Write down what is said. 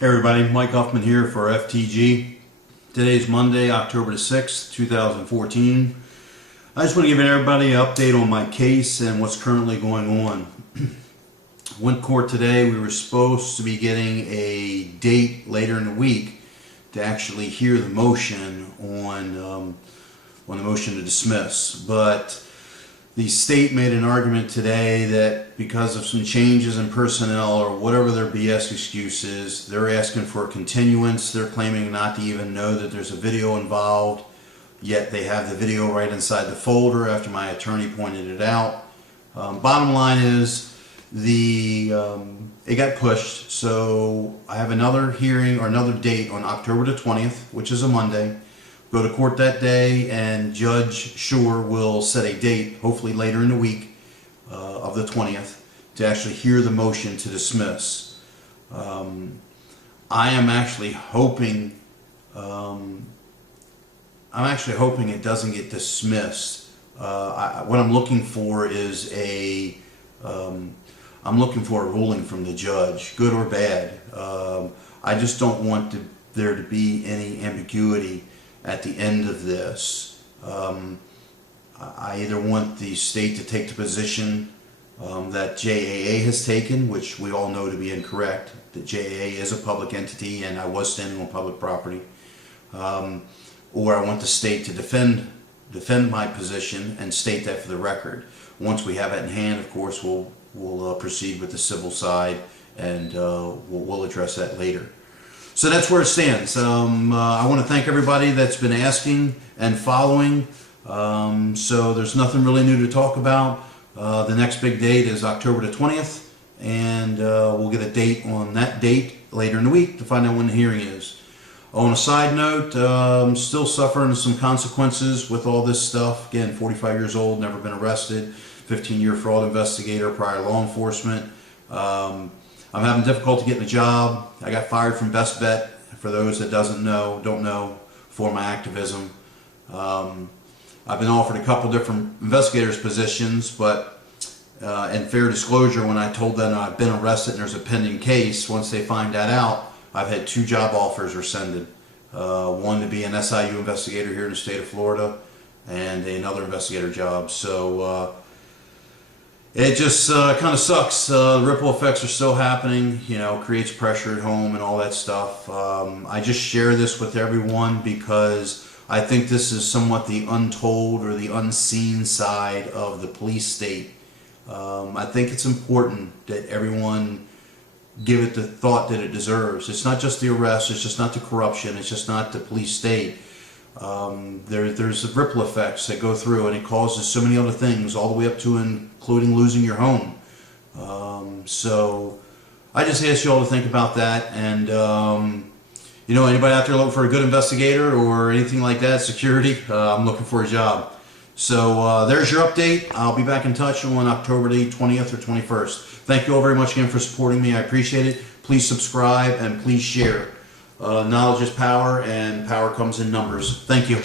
Hey everybody, Mike Huffman here for FTG. Today's Monday, October the 6th, 2014. I just want to give everybody an update on my case and what's currently going on. Went to court today. We were supposed to be getting a date later in the week to actually hear the motion on the motion to dismiss. But the state made an argument today that because of some changes in personnel or whatever their BS excuse is, they're asking for a continuance. They're claiming not to even know that there's a video involved, yet they have the video right inside the folder after my attorney pointed it out. Bottom line is it got pushed, so I have another hearing or another date on October the 20th, which is a Monday. Go to court that day, and Judge Shore will set a date, hopefully later in the week of the 20th, to actually hear the motion to dismiss. I am actually hoping it doesn't get dismissed. What I'm looking for is I'm looking for a ruling from the judge, good or bad. I just don't want there to be any ambiguity at the end of this. I either want the state to take the position that JIA has taken, which we all know to be incorrect, that JIA is a public entity and I was standing on public property, or I want the state to defend my position and state that for the record. Once we have it in hand, of course, we'll proceed with the civil side, and we'll address that later. So that's where it stands. I want to thank everybody that's been asking and following. So there's nothing really new to talk about. The next big date is October the 20th, and we'll get a date on that date later in the week to find out when the hearing is. On a side note, I'm still suffering some consequences with all this stuff. Again, 45 years old, never been arrested, 15-year fraud investigator, prior law enforcement. I'm having difficulty getting a job. I got fired from Best Bet, for those that don't know, for my activism. I've been offered a couple different investigators positions, but in fair disclosure, when I told them I've been arrested and there's a pending case, once they find that out, I've had 2 job offers rescinded. One to be an SIU investigator here in the state of Florida, and another investigator job. So it just kind of sucks. The ripple effects are still happening, creates pressure at home and all that stuff. I just share this with everyone because I think this is somewhat the untold or the unseen side of the police state. I think it's important that everyone give it the thought that it deserves. It's not just the arrest, it's just not the corruption, it's just not the police state. There's the ripple effects that go through, and it causes so many other things, all the way up to including losing your home. So I just ask you all to think about that, and anybody out there looking for a good investigator or anything like that, security, I'm looking for a job. So there's your update. I'll be back in touch on October the 20th or 21st. Thank you all very much again for supporting me. I appreciate it. Please subscribe and please share. Knowledge is power, and power comes in numbers. Thank you.